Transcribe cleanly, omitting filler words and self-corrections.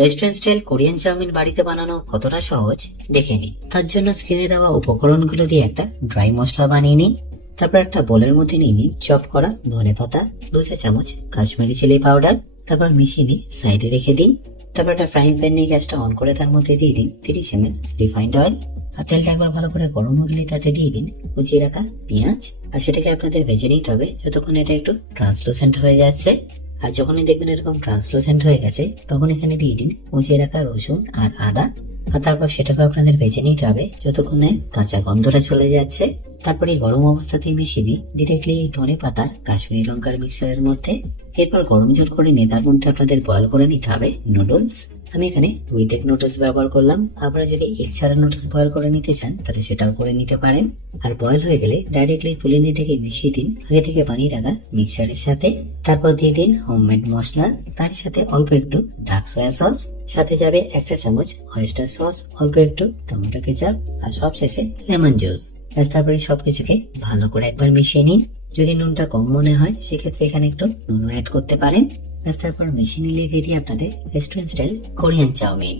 Restaurant style Korean chowmein বাড়িতে বানানো কতটা সহজ দেখে নিন। তার জন্য স্ক্রিনে দেওয়া উপকরণগুলো দিয়ে একটা ড্রাই মশলা বানিয়ে নিন। তারপর একটা বোলের মধ্যে নিয়ে নিন চপ করা ধনেপাতা, 2 চা চামচ কাশ্মীরি চিলি পাউডার। তারপর মিশিয়ে নিয়ে সাইডে রেখে দিন। তারপর একটা ফ্রাইং প্যান নিয়ে গ্যাসটা অন করে তার মধ্যে দিয়ে দিন 30 ml রিফাইন্ড অয়েল। আর তেলটা একবার ভালো করে গরম হয়ে গেলে তাতে দিয়ে দিন কুচিয়ে রাখা পেঁয়াজ। আর সেটাকে আপনাদের ভেজে নিতে হবে যতক্ষণ এটা একটু ট্রান্সলুসেন্ট হয়ে যাচ্ছে। আর যখনই দেখবেন এরকম ট্রান্সলুসেন্ট হয়ে গেছে তখন এখানে দিয়ে দিন কুচিয়ে রাখা রসুন আর আদা। আর তারপর সেটাকে আপনাদের ভেজে নিতে হবে যতক্ষণে কাঁচা গন্ধটা চলে যাচ্ছে। তারপরে গরম অবস্থাতেই মিশিয়ে দিই ডিরেক্টলি এই ধনে পাতার কাশ্মীরি লঙ্কার মিক্সচারের মধ্যে। এরপর গরম জল করে নিয়ে তার মধ্যে আপনাদের বয়ল করে নিতে হবে নুডলস। আমি এখানে উইথ এগ নুডলস ব্যবহার করলাম। আপনারা যদি এগ ছাড়া নুডলস বয়ল করে নিতে চান তাহলে সেটাও করে নিতে পারেন। আর বয়ল হয়ে গেলে ডাইরেক্টলি তুলে নিয়ে এটাকে মিশিয়ে দিন আগে থেকে বানিয়ে রাখা মিক্সচারের সাথে। তারপর দিয়ে দিন হোমমেড মশলা, তার সাথে অল্প একটু ডার্ক সয়া সস, সাথে যাবে 1 চা চামচ অয়েস্টার সস, অল্প একটু টমেটো কেচাপ, আর সবশেষে লেমন জুস। তারপরে সবকিছুকে ভালো করে একবার মিশিয়ে নিন। যদি নুনটা কম মনে হয় সেক্ষেত্রে এখানে একটু নুন অ্যাড করতে পারেন। তারপর মিশিয়ে নিলে রেডি আপনাদের রেস্টুরেন্ট স্টাইল কোরিয়ান চাউমিন।